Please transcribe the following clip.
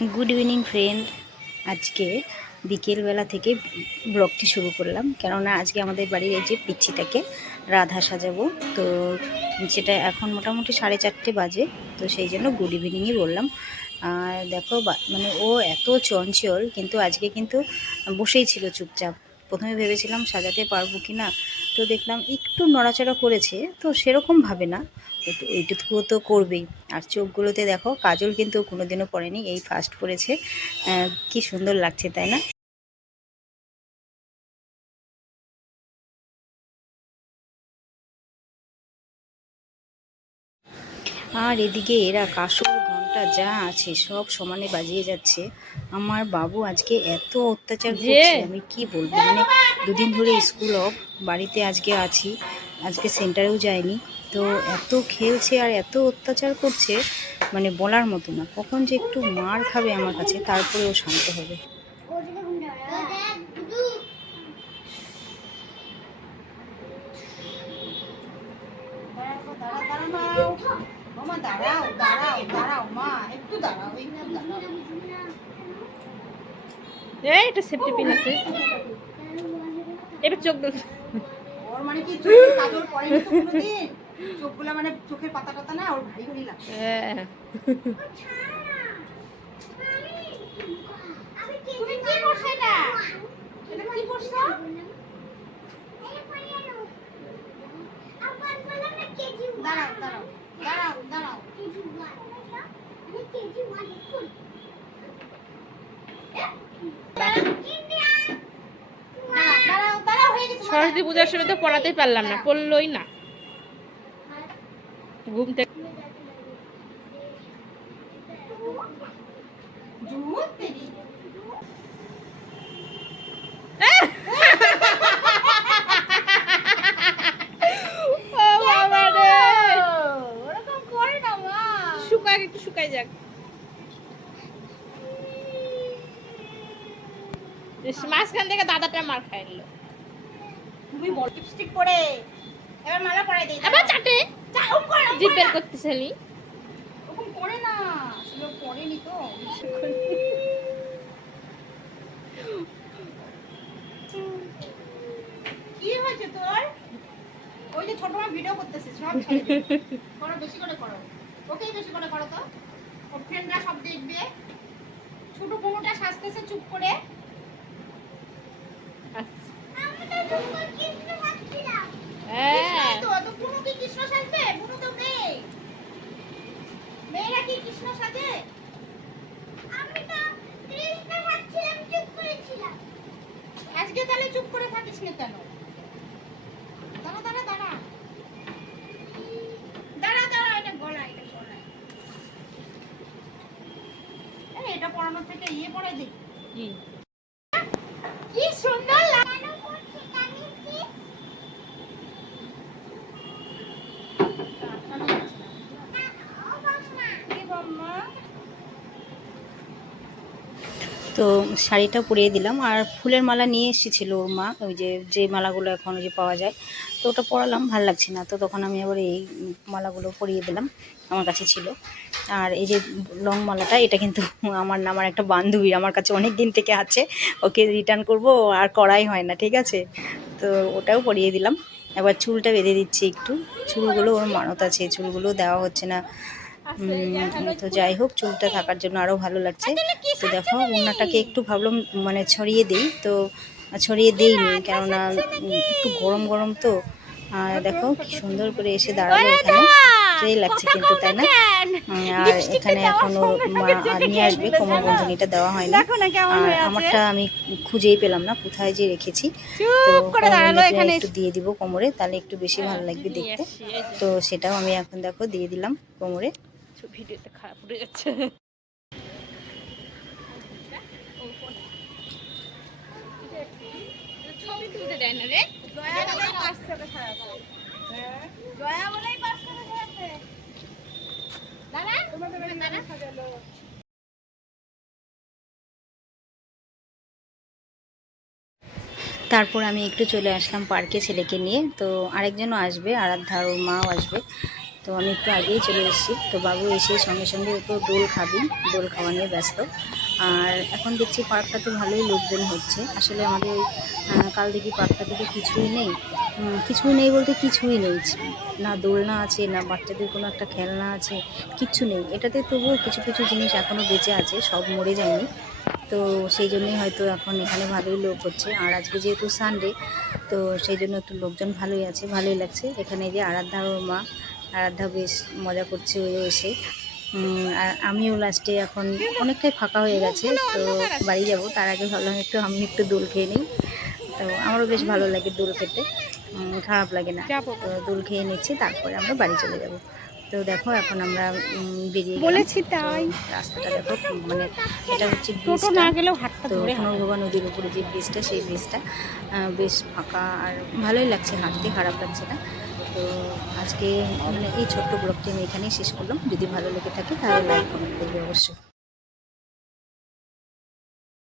Good evening friend. আজকে বিকেলবেলা থেকে ব্লগটি শুরু করলাম, কেননা আজকে আমাদের বাড়ির এই যে পিচ্ছিটাকে রাধা সাজাবো। তো যেটা এখন মোটামুটি 4:30 বাজে, তো সেই জন্য গুড ইভিনিংই বললাম। আর দেখো মানে ও এত চঞ্চল, কিন্তু আজকে কিন্তু বসেই ছিল চুপচাপ। প্রথমে ভেবেছিলাম সাজাতে পারবো কি না, তো দেখলাম একটু নড়াচড়া করেছে, তো সেরকম ভাবে না, এইটুকুও তো করবেই। আর চোখগুলোতে দেখো কাজল কিন্তু কোনোদিনও পরেনি, এই ফার্স্ট পরেছে। কি সুন্দর লাগছে তাই না? আর এদিকে এরা কাসর ঘন্টা যা আছে সব সমানে বাজিয়ে যাচ্ছে। আমার বাবু আজকে এত অত্যাচার করছে, আমি কি বলবো। মানে দুদিন ধরে স্কুল অফ, বাড়িতে আজকে আছি, আজকে সেন্টারেও যায়নি। তো এত খেলছে আর এত অত্যাচার করছে, মানে বলার মতো না। কখন যে একটু মার খাবে আমার কাছে, তারপরে ও শান্ত হবে। দাঁড়াও দাঁড়াও দাঁড়াও মা, একটু দাঁড়াও, একটু দাঁড়াও। এই এটা সেফটি পিন আছে, এবার চোখ দেখ। ওর মানে কি চোখের কাজল পড়েনি তো কোনোদিন? চোখগুলা মানে চোখের পাতা টাতা না, ওর ভারী ভারী লাগছে। হ্যাঁ তুমি কি করছো এটা? এটা কি করছো? দাঁড়াও দাঁড়াও দাঁড়াও দাঁড়াও। সরস্বতী পূজার সময় তো পড়াতেই পারলাম না, পড়লই না। ঘুম থেকে শুকাক, একটু শুকাই যাক। মাঝখান থেকে দাদাটা মার খাইলো। তুমি বল লিপস্টিক পরে এবার মালা পরাই দেই। আবার চাটে জিভ বের করতেছিলি। ওরকম করে না, আসলে পরেনি তো। কি হয়েছে তোর? ওই যে ছোট মা ভিডিও করতেছে, সব ছেড়ে দে। করো, বেশি করে করো। ওকেই বেশি করে করো তো, ওর ফ্রেন্ডরা সব দেখবে। ছোট বোনটা সাজতেছে চুপ করে। হ্যাঁ তো বুনু কি কৃষ্ণ সাজবে? বুনু তো মেয়ে, মেয়েরা কি কৃষ্ণ সাজে? আমি তো কৃষ্ণ সাজছিলাম, চুপ করেছিলাম। আজকে তাহলে চুপ করে থাকিস না কেন? দাঁড়া দাঁড়া দাঁড়া দাঁড়া দাঁড়া, এটা গলা, এটা গলা। এটা পড়ানোর থেকে ইয়ে পড়াই দিই। কি সুন্দর লাগে। তো শাড়িটা পরিয়ে দিলাম, আর ফুলের মালা নিয়ে এসেছিলো ওর মা, ওই যে যে মালাগুলো এখন ওই যে পাওয়া যায়, তো ওটা পরালাম, ভাল লাগছে না, তো তখন আমি আবার এই মালাগুলো পরিয়ে দিলাম, আমার কাছে ছিল। আর এই যে লং মালাটা, এটা কিন্তু আমার না, আমার একটা বান্ধবী আমার কাছে অনেক দিন থেকে আছে, ওকে রিটার্ন করব, আর করাই হয় না, ঠিক আছে। তো ওটাও পরিয়ে দিলাম। এবার চুলটা বেঁধে দিচ্ছি একটু, চুলগুলো ওর মানত আছে, চুলগুলো দেওয়া হচ্ছে না। তো যাই হোক, চুলটা থাকার জন্য আরও ভালো লাগছে। তো দেখো ওড়নাটাকে একটু ভাবলাম মানে ছড়িয়ে দিই, তো ছড়িয়ে দিইনি, কেননা একটু গরম গরম তো। আর দেখো কি সুন্দর করে এসে দাঁড়ালো এখানে, সেই লাগছে কিন্তু, তাই না? আর এখানে এখন ওর মা নিয়ে আসবে কোমর বন্ধনীটা, দেওয়া হয়নি। আর আমারটা আমি খুঁজেই পেলাম না, কোথায় যে রেখেছি। তো কোমরবন্ধনীটা একটু দিয়ে দিব কোমরে, তাহলে একটু বেশি ভালো লাগবে দেখতে। তো সেটাও আমি এখন দেখো দিয়ে দিলাম কোমরে। ভিডিওতে খারাপ পড়ে যাচ্ছে। ছবি তুলতে দেয় না রে, দয়া বলেই পাঁচশোটা খারাপ হয়। দয়া বলেই পাঁচশোটা খারাপ হয়। দাদা তোমাদের দাদা সাজালো। তারপর আমি একটু চলে আসলাম পার্কে ছেলেকে নিয়ে, তো আরেকজনও আসবে, আরাধ্যার ওর মাও আসবে। তো আমি একটু আগেই চলে এসেছি। তো বাবু এসে সঙ্গে সঙ্গে তো দোল খাবি, দোল খাওয়া নিয়ে ব্যস্ত। আর এখন দেখছি পার্কটাতে ভালোই লোকজন হচ্ছে। আসলে আমাদের ওই কাল দেখি পার্কটাতে তো কিছুই নেই, কিছুই নেই বলতে কিছুই নেই, না দোলনা আছে, না বাচ্চাদের কোনো একটা খেলনা আছে, কিচ্ছু নেই। এটাতে তবুও কিছু কিছু জিনিস এখনও বেঁচে আছে, সব মরে যায়নি। তো সেই জন্যই হয়তো এখন এখানে ভালোই লোক হচ্ছে। আর আজকে যেহেতু সানডে, তো সেই জন্য একটু লোকজন ভালোই আছে, ভালোই লাগছে। এখানে যে আরাধ্যা ওর মা, আরাধ্যা বেশ মজা করছে ও এসে। আর আমিও লাস্টে এখন অনেকটাই ফাঁকা হয়ে গেছে, তো বাড়ি যাব। তার আগে ভাবলাম আমি একটু দোল খেয়ে নিই। তো আমারও বেশ ভালো লাগে দোল খেতে, খারাপ লাগে না। তো দোল খেয়ে নিচ্ছি, তারপরে আমরা বাড়ি চলে যাব। তো দেখো এখন আমরা বেরিয়ে গেলাম। বলেছি তো তাই। রাস্তাটা দেখো, মানে এটা হচ্ছে টোটো ব্রিজটা। না গেলেও হাতটা তো ধরে পুনর্ভবা নদীর উপরে যে ব্রিজটা, সেই ব্রিজটা বেশ ফাঁকা আর ভালোই লাগছে হাঁটতে, খারাপ লাগছে না। তো আজকে মানে এই ছোট্ট ব্লগটি আমি এখানেই শেষ করলাম। যদি ভালো লেগে থাকে তাহলে লাইক কমেন্ট করবে অবশ্যই।